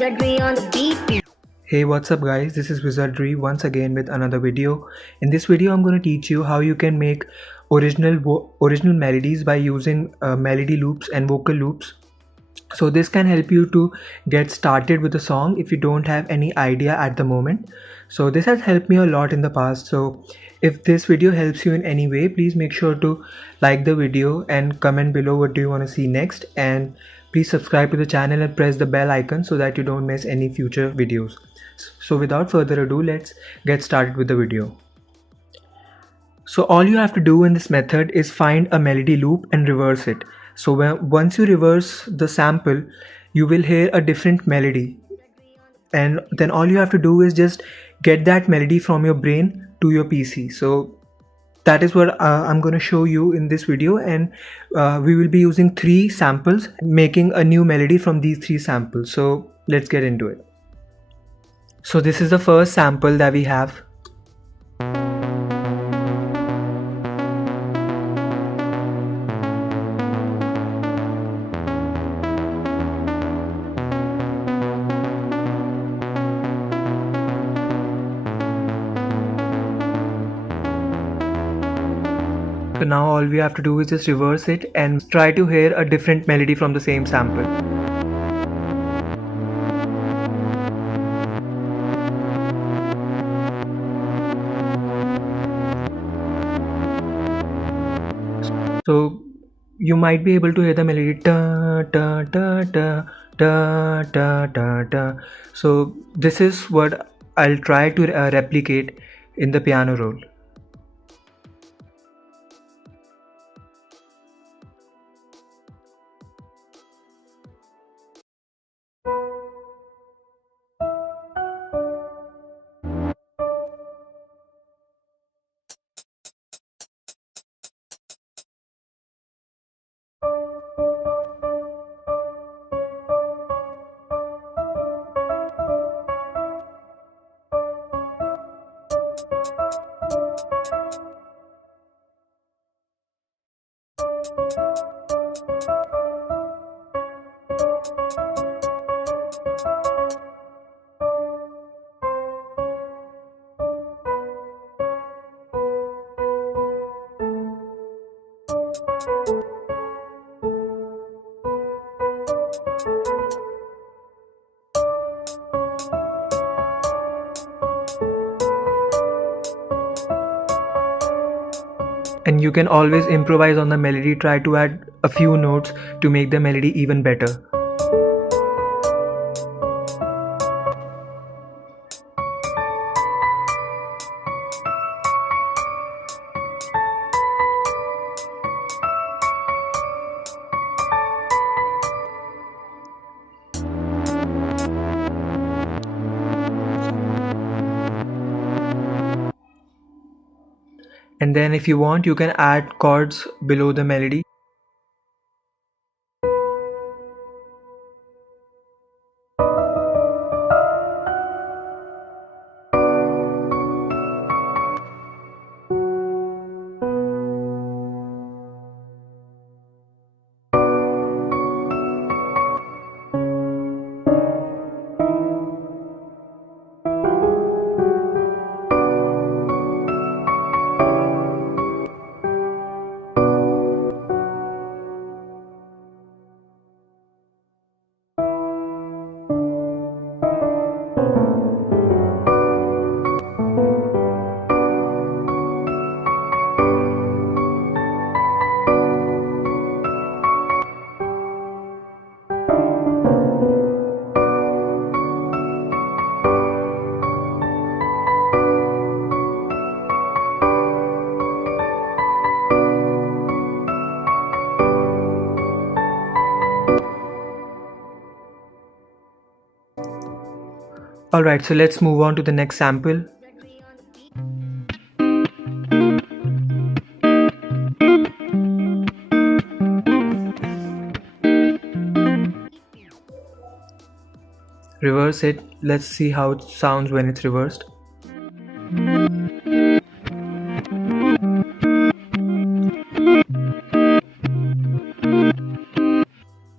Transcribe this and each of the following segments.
Wizardry on the beat. Hey, what's up guys, this is Wizardry once again with another video. In this video I'm going to teach you how you can make original melodies by using melody loops and vocal loops. So this can help you to get started with a song if you don't have any idea at the moment. So this has helped me a lot in the past. So if this video helps you in any way, please make sure to like the video and comment below what do you want to see next, and please subscribe to the channel and press the bell icon so that you don't miss any future videos. So without further ado, let's get started with the video. So all you have to do in this method is find a melody loop and reverse it. So once you reverse the sample, you will hear a different melody, and then all you have to do is just get that melody from your brain to your PC. So that is what I'm going to show you in this video, and we will be using 3 samples, making a new melody from these 3 samples. So let's get into it. So this is the first sample that we have. So now all we have to do is just reverse it and try to hear a different melody from the same sample. So you might be able to hear the melody ta ta ta ta ta ta ta ta. So this is what I'll try to replicate in the piano roll. And you can always improvise on the melody, try to add a few notes to make the melody even better. And then if you want, you can add chords below the melody. Alright, so let's move on to the next sample. Reverse it. Let's see how it sounds when it's reversed.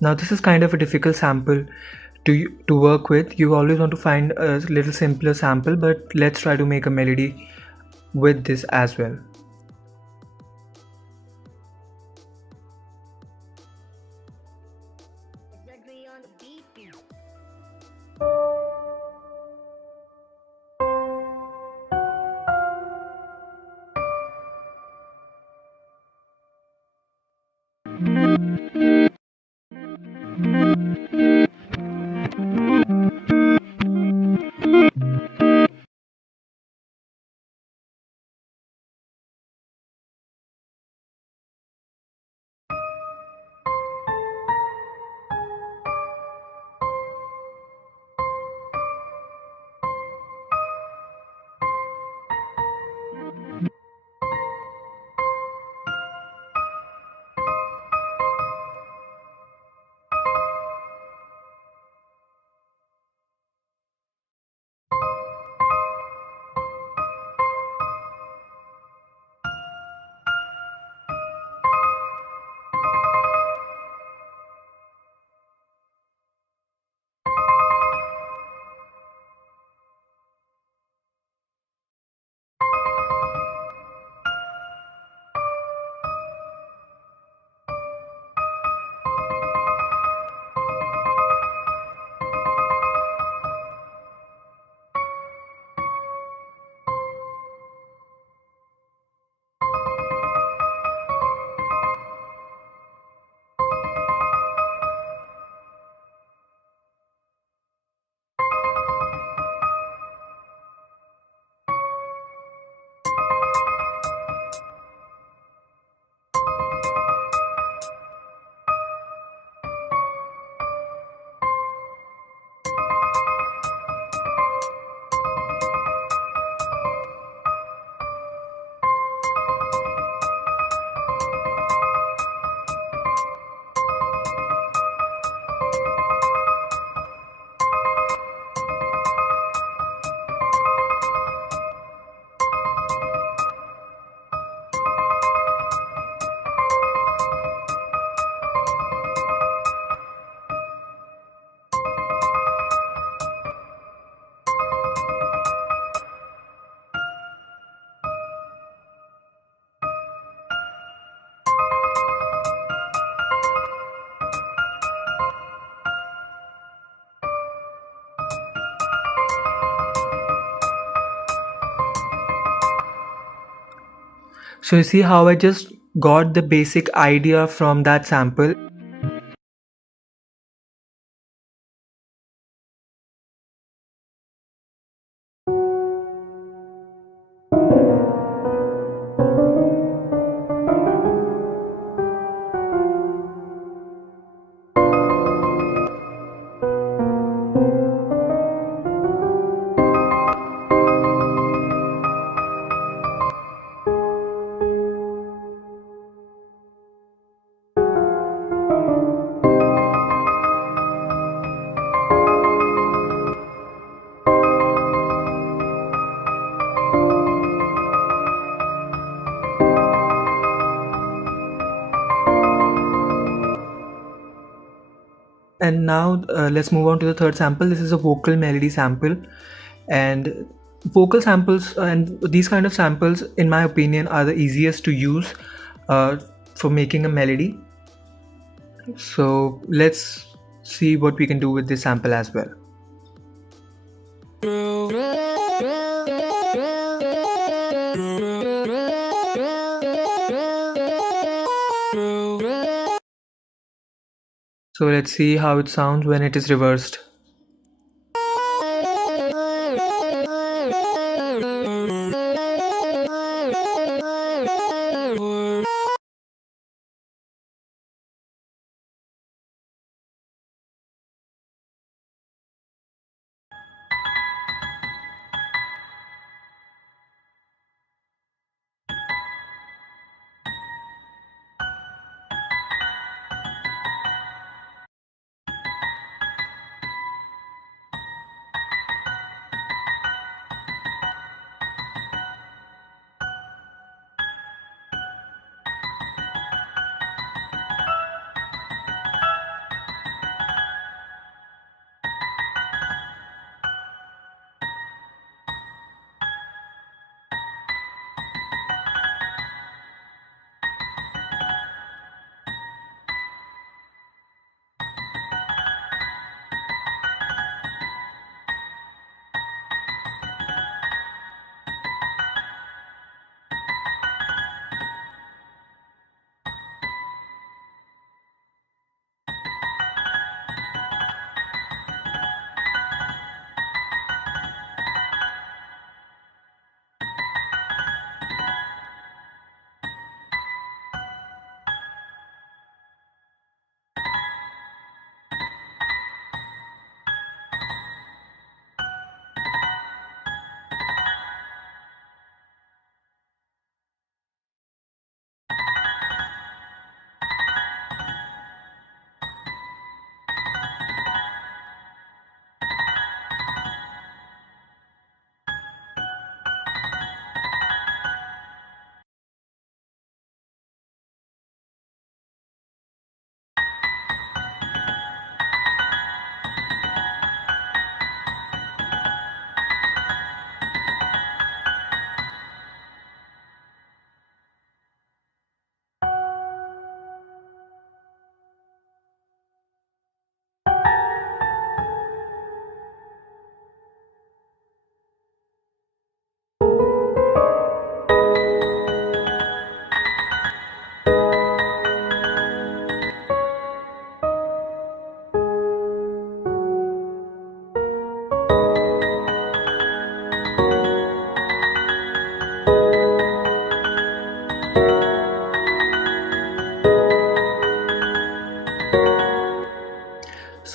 Now this is kind of a difficult sample to work with. You always want to find a little simpler sample, but let's try to make a melody with this as well. So you see how I just got the basic idea from that sample. And now let's move on to the third sample. This is a vocal melody sample, and vocal samples and these kind of samples, in my opinion, are the easiest to use for making a melody. So let's see what we can do with this sample as well. So let's see how it sounds when it is reversed.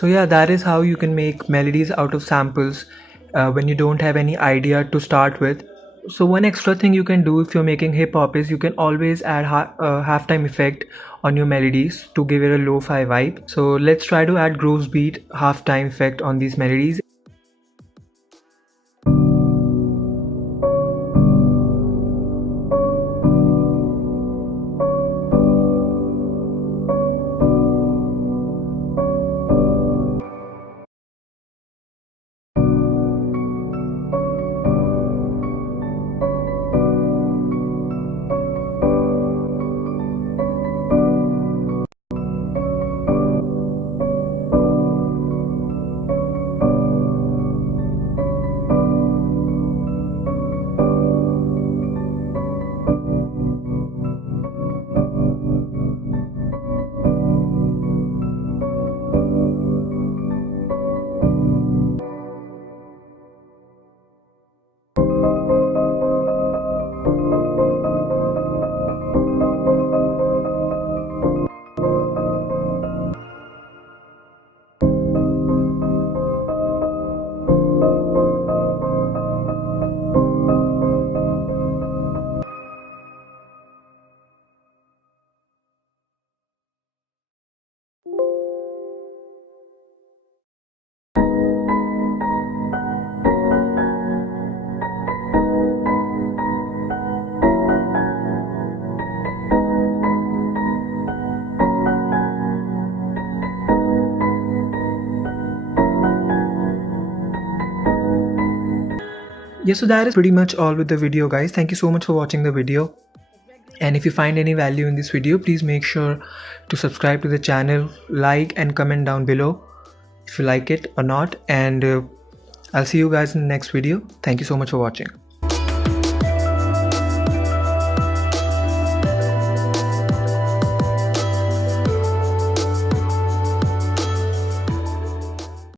So yeah, that is how you can make melodies out of samples when you don't have any idea to start with. So one extra thing you can do if you're making hip hop is you can always add halftime effect on your melodies to give it a lo-fi vibe. So let's try to add groove beat halftime effect on these melodies. Yeah, so that is pretty much all with the video, guys. Thank you so much for watching the video. And if you find any value in this video, please make sure to subscribe to the channel, like and comment down below if you like it or not. And I'll see you guys in the next video. Thank you so much for watching.